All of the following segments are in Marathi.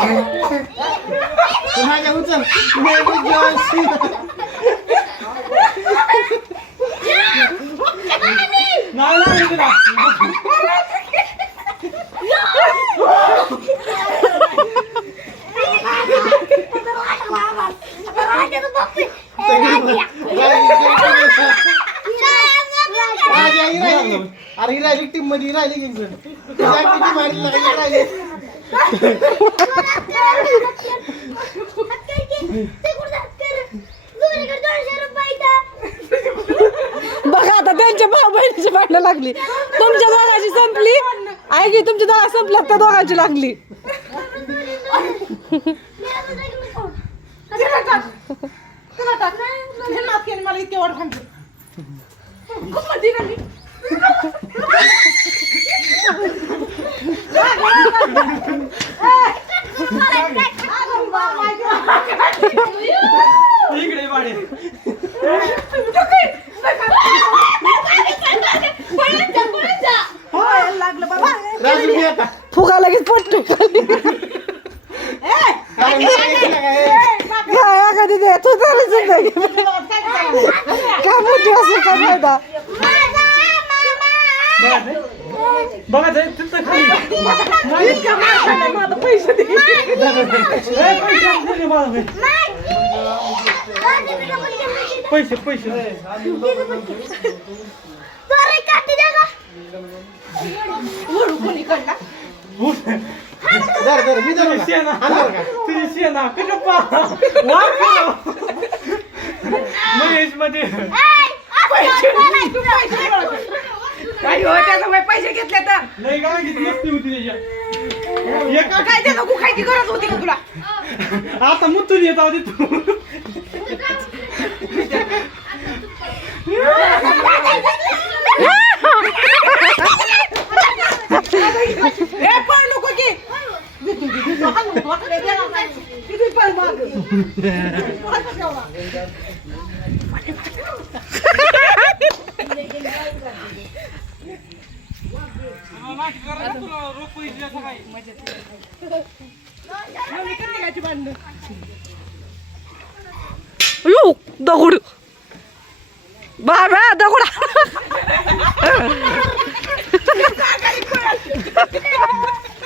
माझ्या उचल राहिली अरे राहिली टीममध्ये राहिली की जण किती मारी राहिली. बघा आता त्यांच्या भाऊ बहिणीची भांडणं लागली. तुमच्या दोघांची संपली. आहे की तुमच्या दोघा संपल्या त्या दोघांची लागली. मला इतके वाट खांते खूप मजा आली आता. फुगा लगेच दे. तू तरी काय मोठी असेल काय फायदा बघा तिथं खाली. पैसे दे पैसे. पैसे. धर धर मी आणणार का? तुझी शेणा कुठं पा महेशमध्ये पैसे घेतले तर लय काय किती मस्ती होती त्याच्यात काय त्याला खायची गरज होती का तुला? आता मुतून येत आहोत तू ए पण नको की. किती पण माग भांडण यो दगड. बाबा दगड.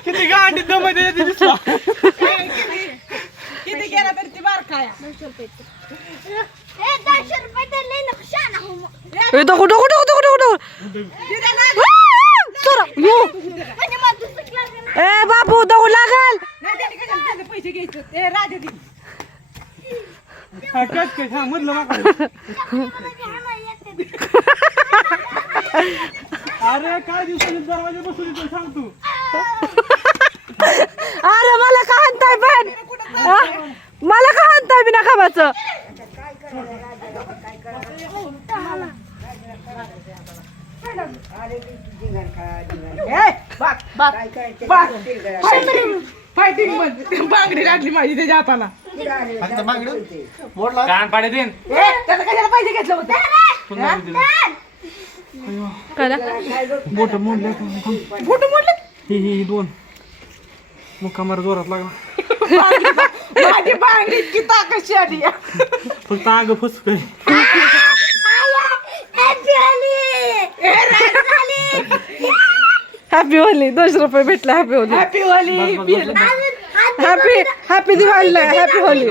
किती गांडी दम किती गेला तरी ती बार दगड दगड दगड दगड चला यो ए बाबू दगड लागल नाही त्याने कशाला त्याचे पैसे ते दे हा, हा मधलं माका अरे काय दिवसांनी दरवाजा तर सांग तू. अरे मला का आणताय पण? हा? मला का आणताय बिना खाबाचं ए बाग बाग बाग फायटिंगमध्ये. बांगडी लागली माझी त्याच्या हाताला फक्त मागणं मोडला. कान पाडे देन ए त्याचं कशाला पैसे घेतलं होतं? काय मोठं मोडलं. फोटो मोडले? ही ही दोन. जोरात लागला. माझी बांगडी इतकी आली. फक्त फुसकय हॅपी होली दोनशे रुपये भेटले happy Holi happy Holi happy happy दिवाळीला हॅपी होली